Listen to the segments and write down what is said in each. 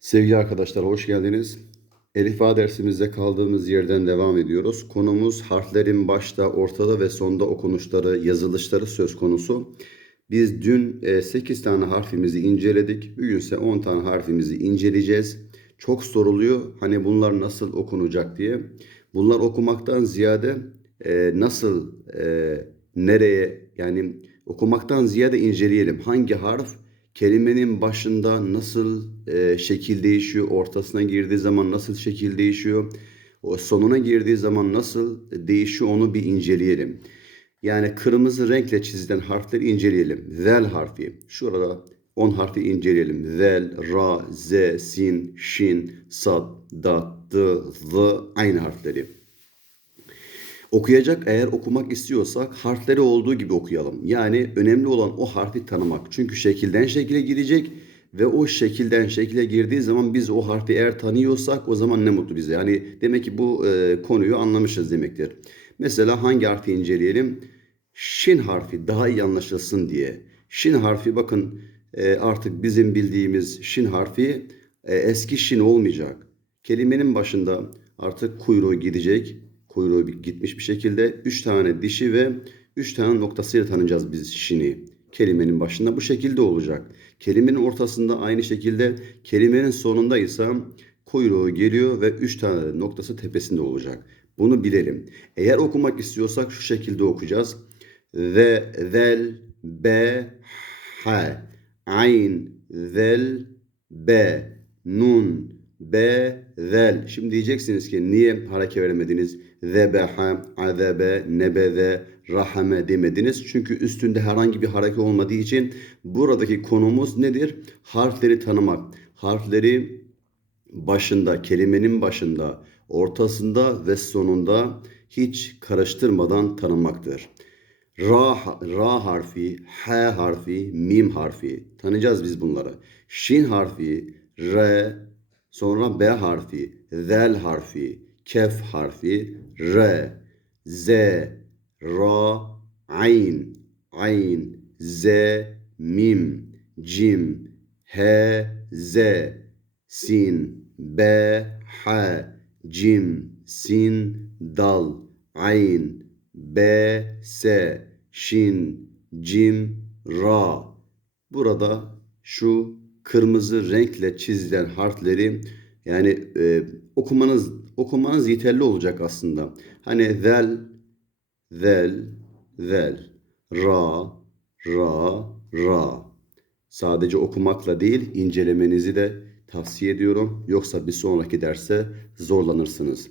Sevgili arkadaşlar hoş geldiniz. Elif A dersimizde kaldığımız yerden devam ediyoruz. Konumuz harflerin başta, ortada ve sonda okunuşları, yazılışları söz konusu. Biz dün 8 tane harfimizi inceledik. Bugün ise 10 tane harfimizi inceleyeceğiz. Çok soruluyor hani bunlar nasıl okunacak diye. Bunlar okumaktan ziyade e, nasıl, e, nereye yani okumaktan ziyade inceleyelim. Hangi harf kelimenin başında nasıl e, şekil değişiyor, ortasına girdiği zaman nasıl şekil değişiyor, o sonuna girdiği zaman nasıl değişiyor onu bir inceleyelim. Yani kırmızı renkle çizilen harfleri inceleyelim. Zel harfi. Şurada 10 harfi inceleyelim. Zel, ra, z, sin, şin, sad, dat, d, z aynı harfleri. Okuyacak eğer okumak istiyorsak harfleri olduğu gibi okuyalım. Yani önemli olan o harfi tanımak. Çünkü şekilden şekile girecek ve o şekilden şekile girdiği zaman biz o harfi eğer tanıyorsak o zaman ne mutlu bize. Yani demek ki bu e, konuyu anlamışız demektir. Mesela hangi harfi inceleyelim? Şin harfi daha iyi anlaşılsın diye. Şin harfi bakın e, artık bizim bildiğimiz şin harfi e, eski şin olmayacak. Kelimenin başında artık kuyruğu gidecek kuyruğu gitmiş bir şekilde 3 tane dişi ve 3 tane noktasıyla tanıyacağız biz şini. Kelimenin başında bu şekilde olacak. Kelimenin ortasında aynı şekilde kelimenin sonunda ise kuyruğu geliyor ve 3 tane noktası tepesinde olacak. Bunu bilelim. Eğer okumak istiyorsak şu şekilde okuyacağız. Ve, zel, be, ha, ayn, zel, be, nun, be, zel. Şimdi diyeceksiniz ki niye hareke veremediniz? zebeha, azebe, nebeze, rahame demediniz. Çünkü üstünde herhangi bir hareket olmadığı için buradaki konumuz nedir? Harfleri tanımak. Harfleri başında, kelimenin başında, ortasında ve sonunda hiç karıştırmadan tanımaktır. Ra, ra harfi, H harfi, mim harfi. Tanıyacağız biz bunları. Şin harfi, R, sonra B harfi, zel harfi, kef harfi, R, Z, Ra, Ayn, Ayn, Z, Mim, Cim, H, Z, Sin, B, H, Cim, Sin, Dal, Ayn, B, S, Şin, Cim, Ra. Burada şu kırmızı renkle çizilen harfleri yani e, okumanız okumanız yeterli olacak aslında. Hani zel, zel, zel, ra, ra, ra. Sadece okumakla değil, incelemenizi de tavsiye ediyorum. Yoksa bir sonraki derse zorlanırsınız.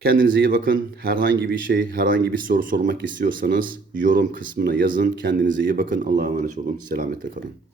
Kendinize iyi bakın. Herhangi bir şey, herhangi bir soru sormak istiyorsanız yorum kısmına yazın. Kendinize iyi bakın. Allah'a emanet olun. Selametle kalın.